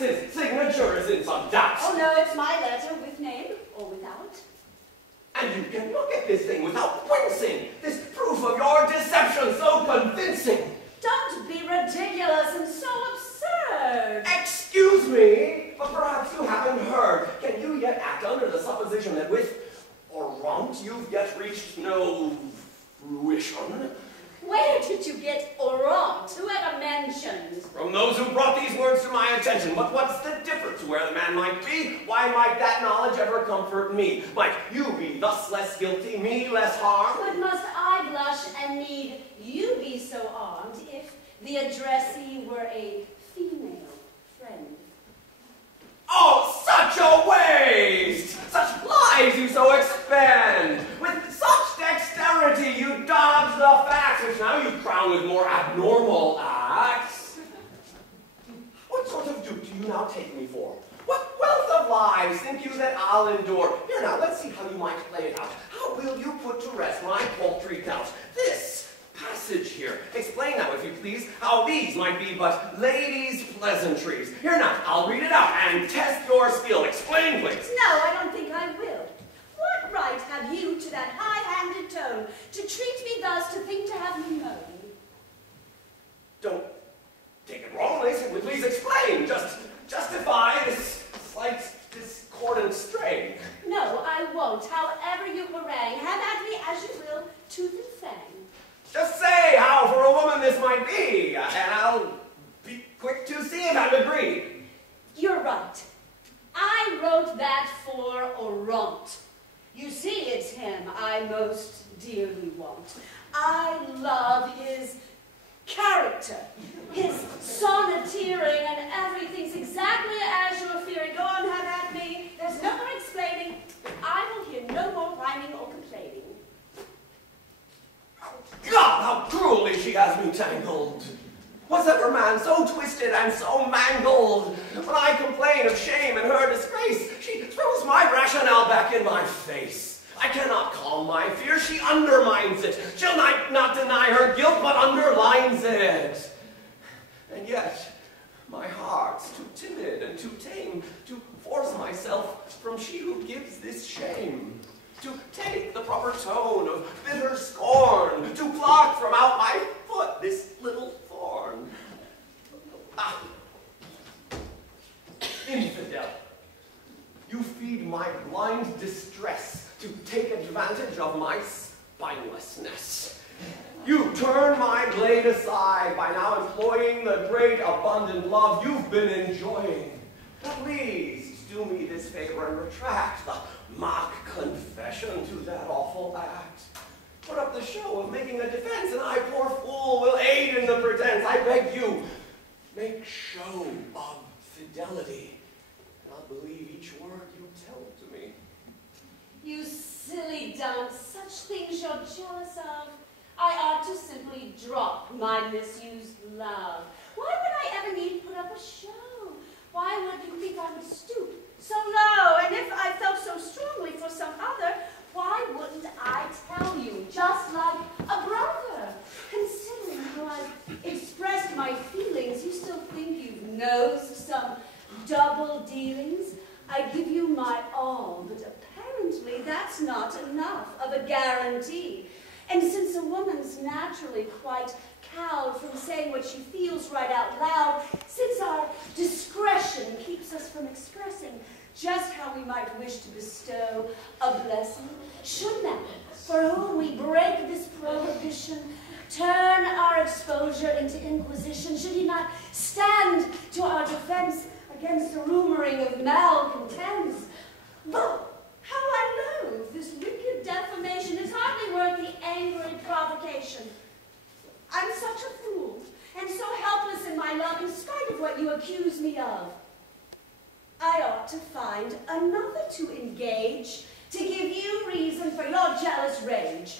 His signature is in some doubt. Oh no, it's my letter, with name or without. And you can look at this thing without wincing. This proof of your deception so convincing. Don't be ridiculous and so absurd. Excuse me, but perhaps you haven't heard. Can you yet act under the supposition that with Orant you've yet reached no fruition? Where did you get Orant? Whoever mentioned? From those who brought these words to my attention. But what's the difference where the man might be? Why might that knowledge ever comfort me? Might you be thus less guilty, me less harmed? But must I blush and need you be so armed if the addressee were a female friend? Oh, such a waste! Such lies you so expand! With such dexterity you dodge the facts, which now you crown with more abnormal acts. What sort of dupe do you now take me for? What wealth of lies think you that I'll endure? Here now, let's see how you might play it out. How will you put to rest my paltry doubt? This passage here. Explain now, if you please, how these might be but ladies' pleasantries. Here now, I'll read it out and test your skill. Explain, please. No, I don't think I will. What right have you to that high-handed tone to treat me thus, to think to have me known? Don't take it wrongly. Simply please explain. Just justify this slight discordant strain. No, I won't. However you harangue, have at me as you will, tooth and fang. Just say how for a woman this might be, and I'll be quick to see if I'm agreed. You're right. I wrote that for Orant. You see, it's him I most dearly want. I love his character, his sonneteering, and everything's exactly as you're fearing. Go on, have at me. There's no more explaining. I will hear no more whining or complaining. God, how cruelly she has me tangled. Was ever man so twisted and so mangled? When I complain of shame and her disgrace, she throws my rationale back in my face. I cannot calm my fear, she undermines it. She'll not deny her guilt, but underlines it. And yet, my heart's too timid and too tame to force myself from she who gives this shame. To take the proper tone of bitter scorn, to pluck from out my foot this little thorn. Ah, infidel, you feed my blind distress to take advantage of my spinelessness. You turn my blade aside by now employing the great abundant love you've been enjoying. Please do me this favor and retract the mock confession to that awful act. Put up the show of making a defense, and I, poor fool, will aid in the pretense. I beg you, make show of fidelity, and I'll believe each word you tell to me. You silly dunce, such things you're jealous of. I ought to simply drop my misused love. Why would I ever need to put up a show? Why would you think I would stoop so low? And if I felt so strongly for some other, why wouldn't I tell you, just like a brother? Considering how I've expressed my feelings, you still think you've nosed some double dealings? I give you my all, but apparently that's not enough of a guarantee. And since a woman's naturally quite cowed from saying what she feels right out loud, since our discretion keeps us from expressing just how we might wish to bestow a blessing, should man, for whom we break this prohibition, turn our exposure into inquisition, should he not stand to our defense against the rumoring of malcontents? Lo, how I loathe this wicked defamation is hardly worth the angry provocation. I'm such a fool, and so helpless in my love in spite of what you accuse me of. I ought to find another to engage, to give you reason for your jealous rage.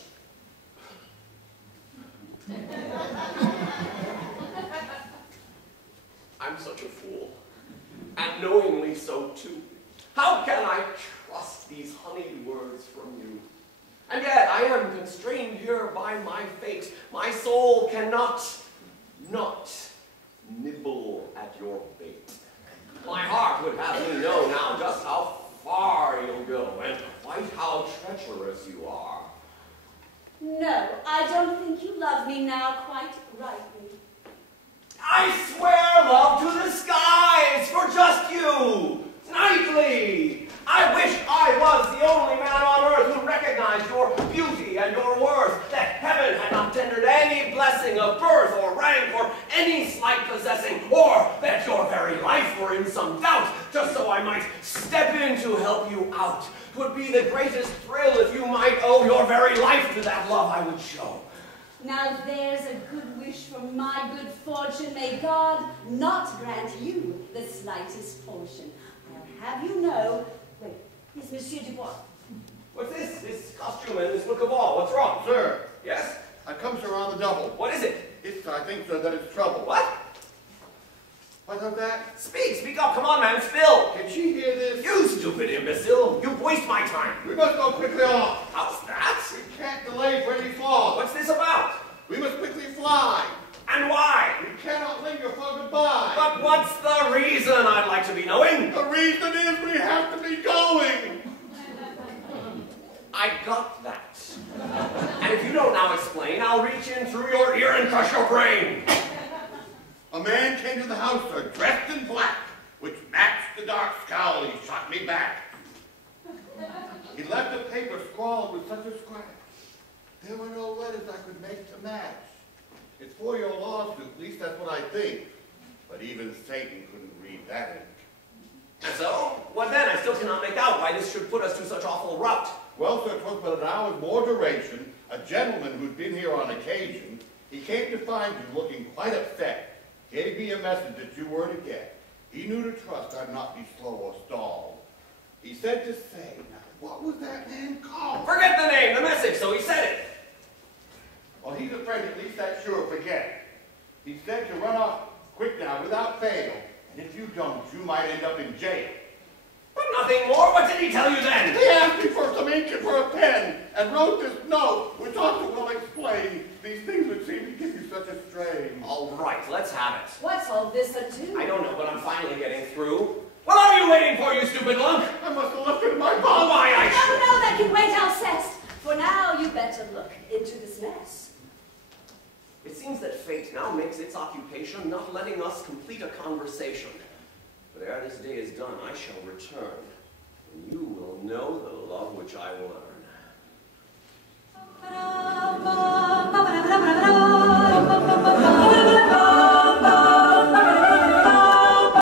I'm such a fool, and knowingly so too. How can I trust these honeyed words from you? And yet I am constrained here by my fate. My soul cannot not nibble at your bait. My heart would have me know now just how far you'll go, and quite how treacherous you are. No, I don't think you love me now quite rightly. I swear love to the skies for just you, nightly. I wish I was the only man on earth who recognized your beauty and your worth, that heaven had not tendered any blessing of birth or rank or any slight possessing, or that your very life were in some doubt, just so I might step in to help you out. 'Twould be the greatest thrill if you might owe your very life to that love I would show. Now there's a good wish for my good fortune. May God not grant you the slightest portion. I'll have you know. Wait, is Monsieur Dubois? What's this? This costume and this look of all. What's wrong? Sir. Yes? I come, sir, on the double. What is it? I think, sir, that it's trouble. What? What of that? Speak up. Come on, man. Spill. Can she hear this? You stupid imbecile. You waste my time. We must go quickly off. How's that? We can't delay for any flaw. What's this about? We must quickly fly. And why? We cannot linger for goodbye. But what's the reason, I'd like to be knowing? The reason is we have to be going. I got that. And if you don't now explain, I'll reach in through your ear and crush your brain. A man came to the house, sir, dressed in black, which matched the dark scowl he shot me back. He left a paper scrawled with such a scratch. There were no letters I could make to match. It's for your lawsuit, at least that's what I think. But even Satan couldn't read that ink. And so? What then? I still cannot make out why this should put us to such awful rout. Well, sir, 'twas but an hour's more duration. A gentleman who'd been here on occasion, he came to find you looking quite upset. Gave me a message that you were to get. He knew to trust I'd not be slow or stalled. He said to say, now, what was that man called? Forget the name, the message, so he said it. Well, he's afraid at least that's sure forget. He said to run off quick now, without fail. And if you don't, you might end up in jail. But nothing more. What did he tell you then? He asked me for some ink and for a pen, and wrote this note, which also will explain these things which seem to give you such a strain. All right, let's have it. What's all this ado? I don't know, but I'm finally getting through. What are you waiting for, you stupid lunk? I must have left it in my Oh, pocket. why, I should. No, that can wait, Alceste. For now, you better look into this mess. It seems that fate now makes its occupation not letting us complete a conversation. But ere this day is done, I shall return, and you will know the love which I will earn.